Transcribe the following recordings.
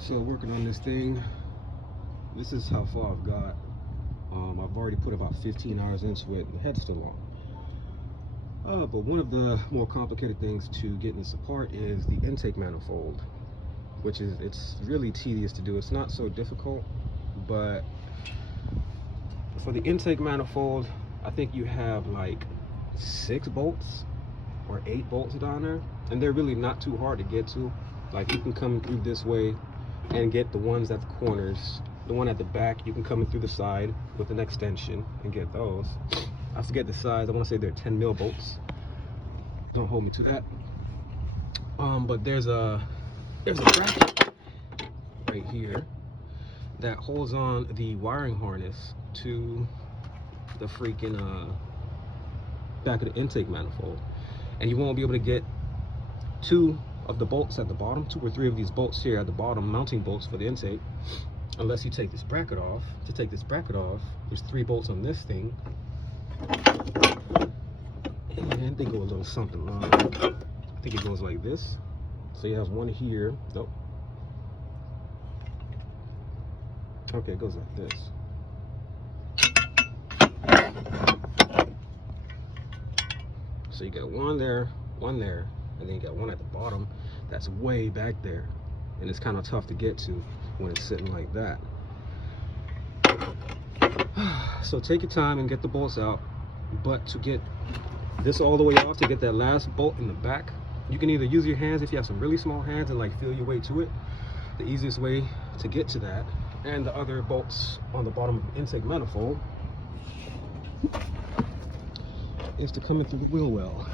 So working on this thing, this is how far I've got. I've already put about 15 hours into it. The head's still on. But one of the more complicated things to getting this apart is the intake manifold, which is, it's really tedious to do. It's not so difficult, but for the intake manifold, I think you have like 6 bolts or 8 bolts down there, and they're really not too hard to get to. Like, you can come through this way and get the ones at the corners. The one at the back, you can come in through the side with an extension and get those. I forget the size. I want to say they're 10 mil bolts. Don't hold me to that. But there's a bracket right here that holds on the wiring harness to the freaking back of the intake manifold, and you won't be able to get 2 of the bolts at the bottom, 2 or 3 of these bolts here at the bottom, mounting bolts for the intake, unless you take this bracket off. To take this bracket off, there's 3 bolts on this thing, and they go a little something long. I think it goes like this. So you have one here. Nope. Okay, it goes like this. So you got one there, and then you got one at the bottom that's way back there, and it's kind of tough to get to when it's sitting like that. So take your time and get the bolts out, but to get this all the way off, to get that last bolt in the back, you can either use your hands if you have some really small hands and like feel your way to it. The easiest way to get to that, and the other bolts on the bottom of the intake manifold, is to come in through the wheel well.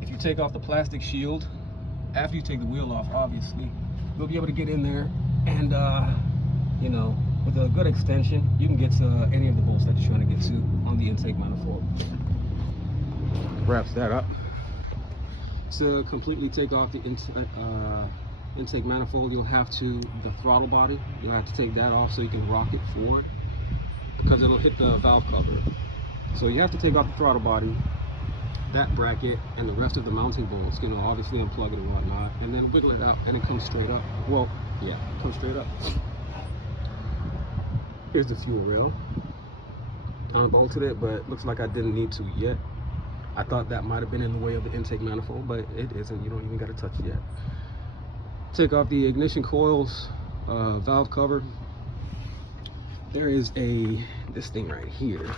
If you take off the plastic shield, after you take the wheel off, obviously, you'll be able to get in there, and you know, with a good extension, you can get to any of the bolts that you're trying to get to on the intake manifold. Wraps that up. To completely take off the intake manifold, you'll have to, the throttle body, you'll have to take that off so you can rock it forward, because it'll hit the valve cover. So you have to take off the throttle body, that bracket, and the rest of the mounting bolts, you know, obviously unplug it and whatnot, and then wiggle it out, and it comes straight up. Well, yeah, it comes straight up. Here's the fuel rail. I unbolted it, but looks like I didn't need to yet. I thought that might have been in the way of the intake manifold, but it isn't. You don't even got to touch it yet. Take off the ignition coils, valve cover. There is this thing right here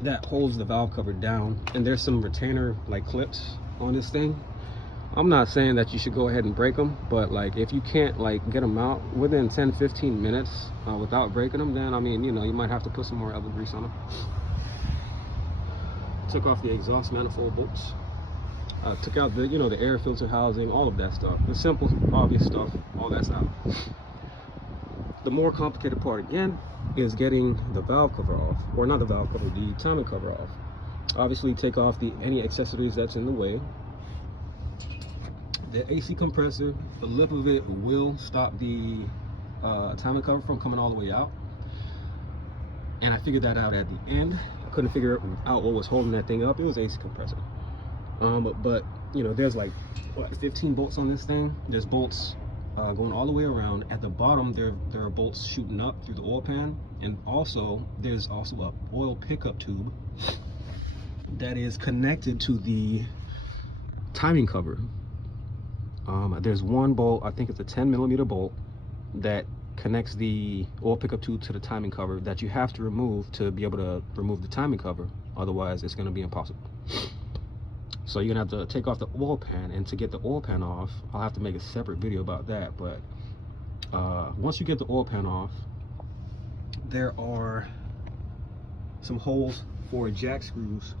that holds the valve cover down, and there's some retainer like clips on this thing. I'm not saying that you should go ahead and break them, but like, if you can't like get them out within 10-15 minutes without breaking them, then I mean, you know, you might have to put some more elbow grease on them. Took off the exhaust manifold bolts, took out the, you know, the air filter housing, all of that stuff. The simple, obvious stuff, all that's out. The more complicated part again is getting the valve cover off, or not the valve cover, the timing cover off. Obviously take off any accessories that's in the way. The AC compressor, the lip of it will stop the timing cover from coming all the way out, and I figured that out at the end. I couldn't figure out what was holding that thing up. It was AC compressor. But you know, there's like what, 15 bolts on this thing. There's bolts going all the way around. At the bottom, there are bolts shooting up through the oil pan, and also there's also a oil pickup tube that is connected to the timing cover. There's one bolt, I think it's a 10mm bolt, that connects the oil pickup tube to the timing cover that you have to remove to be able to remove the timing cover. Otherwise, it's going to be impossible. So you're gonna have to take off the oil pan, and to get the oil pan off, I'll have to make a separate video about that. But once you get the oil pan off, there are some holes for jack screws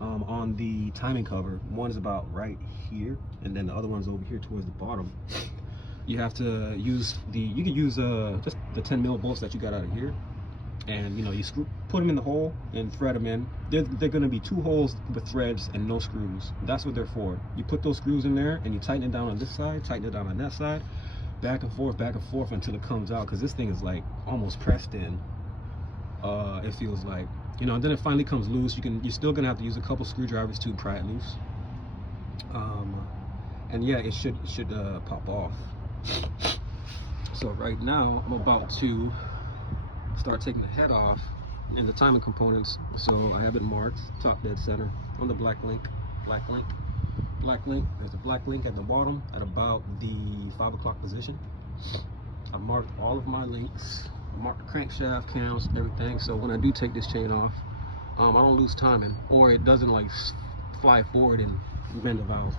on the timing cover. One is about right here, and then the other one's over here towards the bottom. You have to use you can use just the 10mm bolts that you got out of here, and you know, you put them in the hole and thread them in. They're going to be 2 holes with threads and no screws. That's what they're for. You put those screws in there, and you tighten it down on this side, tighten it down on that side, back and forth until it comes out, because this thing is like almost pressed in. It feels like, you know, and then it finally comes loose. You're still gonna have to use a couple screwdrivers to pry it loose. and yeah, it should pop off. So right now I'm about to start taking the head off and the timing components. So I have it marked top dead center on the black link. There's a black link at the bottom at about the 5 o'clock position. I marked all of my links. I marked the crankshaft, cams, everything. So when I do take this chain off, I don't lose timing, or it doesn't like fly forward and bend the valve.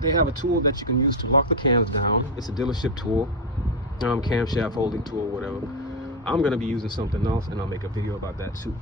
They have a tool that you can use to lock the cams down. It's a dealership tool, camshaft holding tool, whatever. I'm gonna be using something else, and I'll make a video about that too.